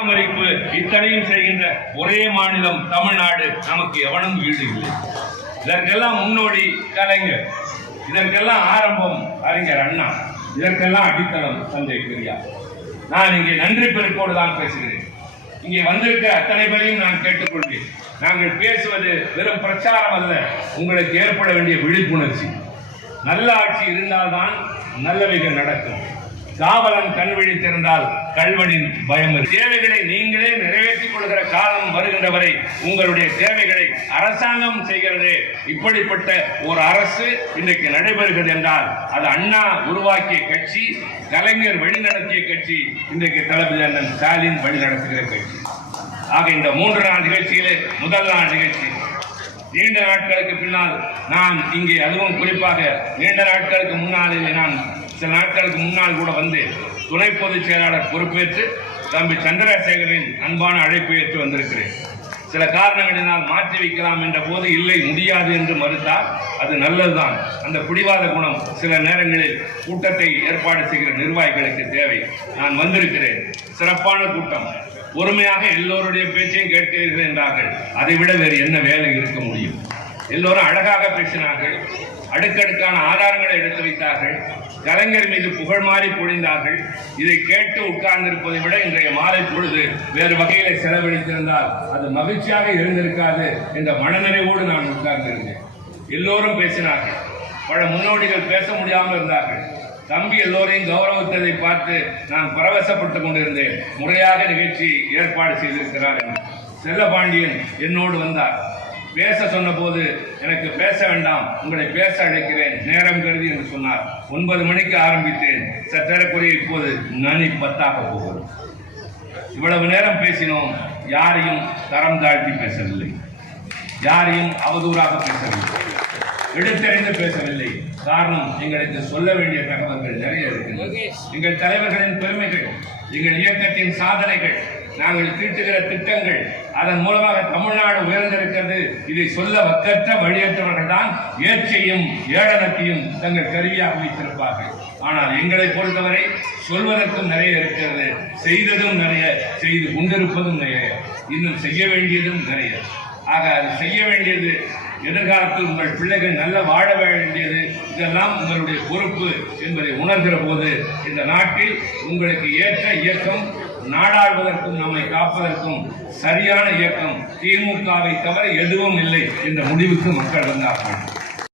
பராமரிப்பு இத்தனையும் செய்கின்ற ஒரே மாநிலம் தமிழ்நாடு. நமக்கு எவனும் ஈடு இல்லை. இதற்கெல்லாம் முன்னோடி கலைஞர், இதற்கெல்லாம் ஆரம்பம் அறிஞர் அண்ணா, இதற்கெல்லாம் அடித்தளம் தந்தை பெரியார். நான் இங்கே நன்றி பெருக்கோடு தான் பேசுகிறேன். இங்கே வந்திருக்க அத்தனை பேரையும் நான் கேட்டுக்கொள்கிறேன். நாங்கள் பேசுவது வெறும் பிரச்சாரம் அல்ல, உங்களுக்கு ஏற்பட வேண்டிய விழிப்புணர்ச்சி. நல்ல ஆட்சி இருந்தால்தான் நல்லவைகள் நடக்கும். காவலன் கண் விழித்திருந்தால் கல்வனின் பயம். தேவைகளை நீங்களே நிறைவேற்றிக் கொள்கிற காலம் வருகின்ற வரை உங்களுடைய தேவைகளை அரசாங்கம் செய்கிறது. இப்படிப்பட்ட ஒரு அரசு இன்றைக்கு நடைபெறுகிறது என்றால் அது அண்ணா உருவாக்கிய கட்சி, கலைஞர் வழிநடத்திய கட்சி, இன்றைக்கு தளபதி அண்ணன் ஸ்டாலின் வழிநடத்துகிற கட்சி. ஆக இந்த 3 நாள் நிகழ்ச்சியிலே முதல் நாள் நிகழ்ச்சி நீண்ட நாட்களுக்கு பின்னால் நான் இங்கே, அதுவும் குறிப்பாக நீண்ட நாட்களுக்கு முன்னாலே நான் சில நாட்களுக்கு முன்னால் கூட வந்து துணை பொதுச் செயலாளர் பொறுப்பேற்று தம்பி சந்திரசேகரின் அன்பான அழைப்பு ஏற்று வந்திருக்கிறேன். சில காரணங்களினால் மாற்றி வைக்கலாம் என்ற போது இல்லை, முடியாது என்று மறுத்தால் அது நல்லதுதான். அந்த பிடிவாத குணம் சில நேரங்களில் கூட்டத்தை ஏற்பாடு செய்கிற நிர்வாகிகளுக்கு தேவை. நான் வந்திருக்கிறேன். சிறப்பான கூட்டம், பொறுமையாக எல்லோருடைய பேச்சையும் கேட்கிறீர்கள் என்றார்கள். அதை விட வேறு என்ன வேலை இருக்க முடியும்? எல்லோரும் அழகாக பேசினார்கள், அடுக்கடுக்கான ஆதாரங்களை எடுத்து வைத்தார்கள், கலைஞர் மீது புகழ் மாறி பொழிந்தார்கள். இதை கேட்டு உட்கார்ந்திருப்பதை விட இன்றைய மாலை பொழுது வேறு வகையில செலவழித்திருந்தால் அது மகிழ்ச்சியாக இருந்திருக்காது என்ற மனநிறைவோடு நான் உட்கார்ந்திருந்தேன். எல்லோரும் பேசினார்கள், பல முன்னோடிகள் பேச முடியாமல் இருந்தார்கள். தம்பி எல்லோரையும் கௌரவித்ததை பார்த்து நான் பரவசப்பட்டுக் கொண்டிருந்தேன். முறையாக நிகழ்ச்சி ஏற்பாடு செய்திருக்கிறார் என்று செல்லபாண்டியன் என்னோடு வந்தார். பேச சொன்ன போது எனக்கு பேச வேண்டாம், உங்களை பேச அழைக்கிறேன் நேரம் கருதி என்று சொன்னார். 9 மணிக்கு ஆரம்பித்தேன். சற்றேறக்குறைய இப்போது மணி 10 போகிறது. இவ்வளவு நேரம் பேசினோம். யாரையும் தரம் தாழ்த்தி பேசவில்லை, யாரையும் அவதூறாக பேசவில்லை, எடுத்தறிந்து பேசவில்லை. காரணம், எங்களுக்கு சொல்ல வேண்டிய தகவல்கள் நிறைய இருக்கிறது. எங்கள் தலைவர்களின் பெருமைகள், எங்கள் இயக்கத்தின் சாதனைகள், நாங்கள் தீட்டுகிற திட்டங்கள், அதன் மூலமாக தமிழ்நாடு உயர்ந்திருக்கிறது. இதை சொல்ல வக்கற்ற வழியற்றவர்கள் தான் ஏச்சையும் ஏளனத்தையும் தங்கள் கருவியாக வைத்திருப்பார்கள். ஆனால் எங்களை பொறுத்தவரை சொல்வதற்கும் நிறைய இருக்கிறது, செய்ததும் நிறைய, செய்து கொண்டிருப்பதும் நிறைய, இன்னும் செய்ய வேண்டியதும் நிறைய. ஆக அது செய்ய வேண்டியது, எதிர்காலத்தில் உங்கள் பிள்ளைகள் நல்ல வாழ வேண்டியது, இதெல்லாம் உங்களுடைய பொறுப்பு என்பதை உணர்கிற போது இந்த நாட்டில் உங்களுக்கு ஏற்ற இயக்கம், நாடாளுவதற்கும் நம்மை காப்பதற்கும் சரியான இயக்கம் திமுகவை தவிர எதுவும் இல்லை என்ற முடிவுக்கு மக்கள் வந்தார்கள்.